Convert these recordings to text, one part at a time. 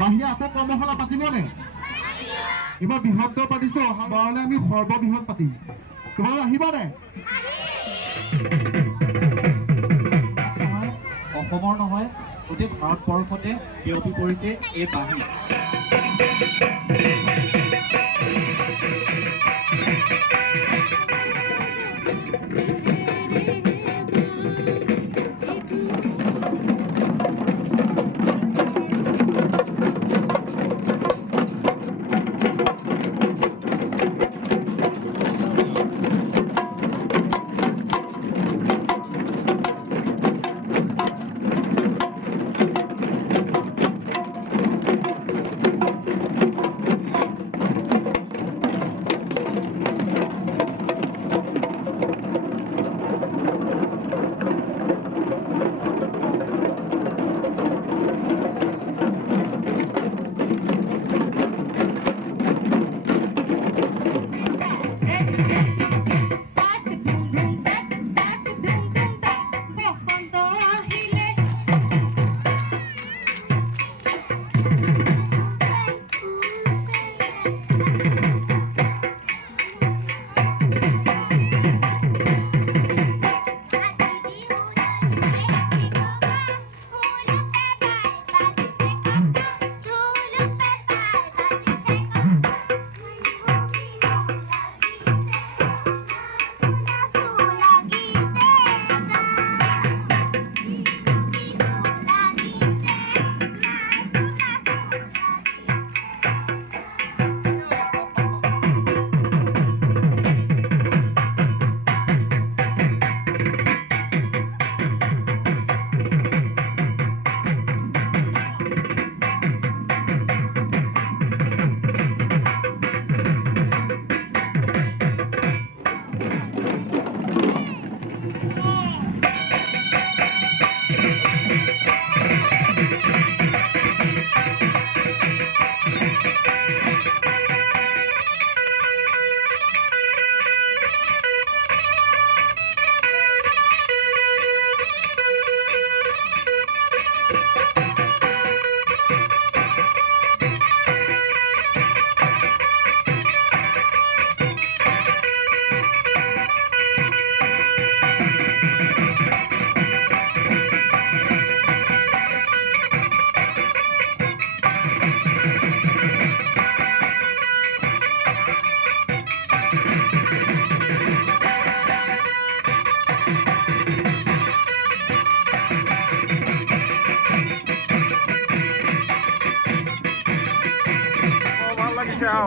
বাহিৰে আকৌ কৰ্মশালা পাতিবনে? এইবাৰ বৃহৎ পাতিছো, অহাবাৰলৈ আমি সৰ্ববৃহৎ পাতিম। তোমালোক আহিবানে? অসমৰ নহয় গোটেই ভাৰতবৰ্ষতে বিয়পি পৰিছে এই বাঁহী।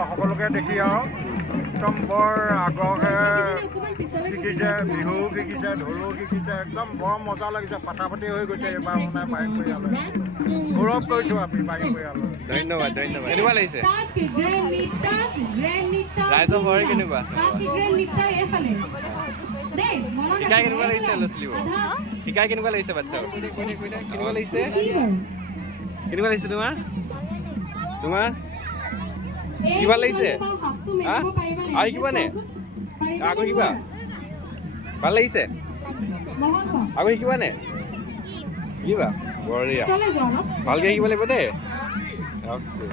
সকলোকে দেখি আৰু একদম বৰ আগ্ৰহে শিকিছে, বিহু শিকিছে, ঢোলো শিকিছে, একদম বৰ মজা লাগিছে, ফাটাফাটি হৈ গৈছে এইবাৰ মানে বাইক পৰিয়াললৈ। গৌৰৱ কৰিছোঁ আমি বাইক পৰিয়াললৈ। ধন্যবাদ ধন্যবাদ। কেনেকুৱা লাগিছে ৰাইজৰ ভৰ কেনেকুৱা? শিকাই কেনেকুৱা লাগিছে ল'ৰা ছোৱালীবোৰ? শিকাই কেনেকুৱা লাগিছে বাচ্ছা? কেনেকুৱা লাগিছে? কেনেকুৱা লাগিছে তোমাৰ? তোমাৰ কি ভাল লাগিছে? হা আৰু শিকিবানে? আকৌ শিকিবা? ভাল লাগিছে? আকৌ শিকিবানে? শিকিবা? বঢ়িয়া, ভালকৈ শিকিব লাগিব দেই। অ'কে।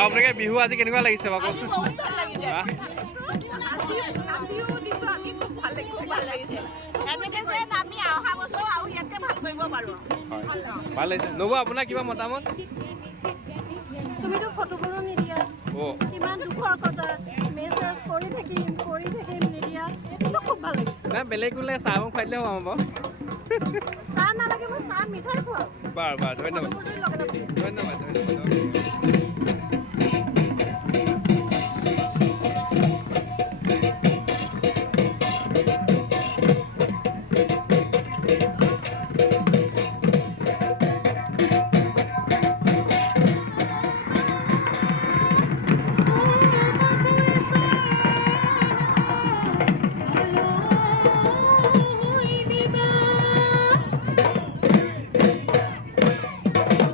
আপোনালোকে বিহু আজি কেনেকুৱা লাগিছে বাৰু কওকচোন? হা? ভাল লাগিছে। নবৌ আপোনাৰ কিবা মতামত? তুমিতো ফটোবোৰো নিদিয়া, কিমান দুখৰ কথা, মেছেজ কৰি থাকিম নিদিয়া, কিন্তু খুব ভাল লাগিছে। নাই বেলেগ কোলে চাহ খুৱাই দিলে হ'ব বাৰু। চাহ নালাগে, মই চাহ মিঠাই খুৱাম। বাৰু ধন্যবাদ ফটোবোৰ যদি লগে লগে ধন্যবাদ।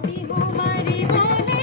বিহু মাৰিবলে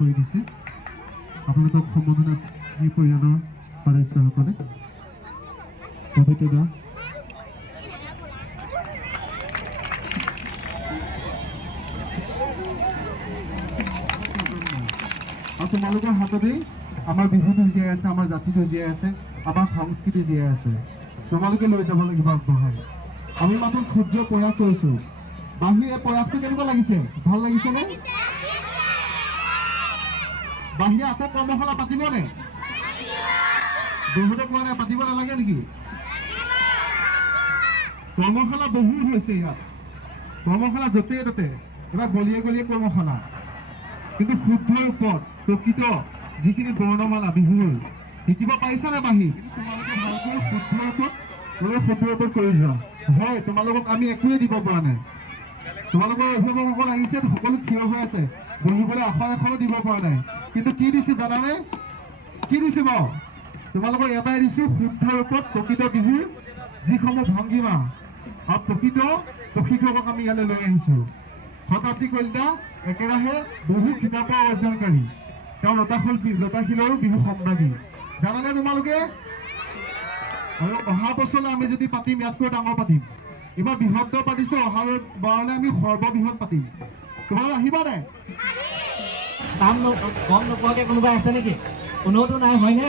কৰি দিছে আপোনালোকক সম্বোধনা এই পৰিয়ালৰ সদস্যসকলে পবিত্ৰ দা আৰু তোমালোকৰ হাততেই আমাৰ বিহুটো জীয়াই আছে, আমাৰ জাতিটো জীয়াই আছে, আমাৰ সংস্কৃতি জীয়াই আছে। তোমালোকে লৈ যাব লাগিব আগবঢ়াই। আমি মাত্ৰ ক্ষুদ্ৰ প্ৰয়াস কৰিছোঁ। বাহিৰ এই প্ৰয়াসটো কেনেকুৱা লাগিছে? ভাল লাগিছেনে? বাহিৰে আকৌ কৰ্মশালা পাতিবনে? বহুতক মানে পাতিব নালাগে নেকি? কৰ্মশালা বহুত হৈছে ইয়াত, কৰ্মশালা য'তে ত'তে, এইবাৰ গলিয়ে গলিয়ে কৰ্মশালা। কিন্তু শুদ্ধৰ ওপৰত প্ৰকৃত যিখিনি বৰ্ণমালা বিহুৰ শিকিব পাৰিছানে বাহিৰ? তোমালোকে ভালকৈ শুদ্ধৰ ওপৰত কৰি যোৱা। হয়, তোমালোকক আমি একোৱে দিব পৰা নাই। তোমালোকৰ অভিভাৱকসকল আহিছে, সকলো থিয় হৈ আছে, বহিবলৈ আখৰ এখনো দিব পৰা নাই। কিন্তু কি দিছে জানানে? কি দিছে বাৰু? তোমালোকক এটাই দিছোঁ, শুদ্ধৰ ওপৰত প্ৰকৃত বিহুৰ যিসমূহ ভংগীমা আৰু প্ৰকৃত প্ৰশিক্ষকক আমি ইয়ালৈ লৈ আহিছোঁ। শতাব্দী কলিতা একেৰাহে বহু কিতাপৰ অৰ্জনকাৰী, তেওঁ লতাশিলৰো বিহু সম্ৰাজ্ঞী। জানানে তোমালোকে? আৰু অহা বছৰলৈ আমি যদি পাতিম, ইয়াতকৈ ডাঙৰ পাতিম। এইবাৰ বৃহত্তৰ পাতিছোঁ, অহা বাৰলৈ আমি সৰ্ববৃহৎ পাতিম। তোমালোক আহিবা নাই? নাম গম নোপোৱাকৈ কোনোবা আছে নেকি? কোনোতো নাই, হয়নে?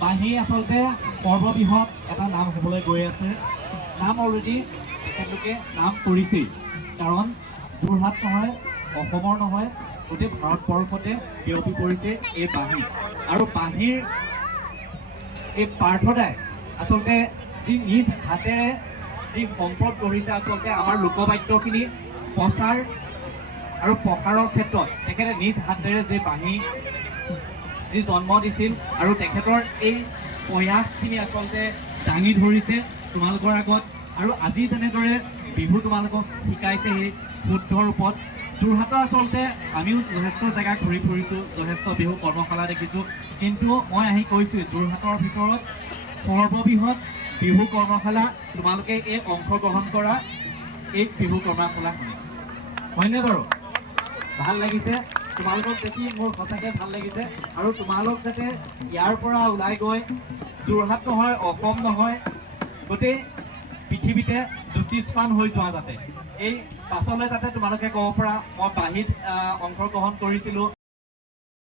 বাঁহী আচলতে সৰ্ববৃহৎ এটা নাম হ'বলৈ গৈ আছে। নাম অলৰেডি তেখেতলোকে নাম কৰিছেই, কাৰণ যোৰহাট নহয়, অসমৰ নহয়, গোটেই ভাৰতবৰ্ষতে বিয়পি পৰিছে এই বাঁহী। আৰু বাঁহীৰ এই পাৰ্থদাই আচলতে যি নিজ হাতেৰে যি সম্পদ গঢ়িছে, আচলতে আমাৰ লোকবাদ্যখিনি প্ৰচাৰ আৰু প্ৰসাৰৰ ক্ষেত্ৰত তেখেতে নিজ হাতেৰে যে বাঁহী যি জন্ম দিছিল, আৰু তেখেতৰ এই প্ৰয়াসখিনি আচলতে দাঙি ধৰিছে তোমালোকৰ আগত। আৰু আজি তেনেদৰে বিহু তোমালোকক শিকাইছে সেই শুদ্ধৰ ওপৰত। যোৰহাটৰ আচলতে আমিও যথেষ্ট জেগা ঘূৰি ফুৰিছোঁ, যথেষ্ট বিহু কৰ্মশালা দেখিছোঁ, কিন্তু মই আহি কৈছোঁ যোৰহাটৰ ভিতৰত সৰ্ববৃহৎ বিহু কৰ্মশালা তোমালোকে এই অংশগ্ৰহণ কৰা এই বিহু কৰ্মশালাখনি, হয়নে বাৰু? ভাল লাগিছে তোমালোকক দেখি, মোৰ সঁচাকৈ ভাল লাগিছে। আৰু তোমালোক যাতে ইয়াৰ পৰা ওলাই গৈ যোৰহাট নহয়, অসম নহয়, গোটেই পৃথিৱীতে জ্যোতিষ্মান হৈ যোৱা, যাতে এই পাছলৈ যাতে তোমালোকে ক'ব পৰা মই বাঁহীত অংশগ্ৰহণ কৰিছিলোঁ।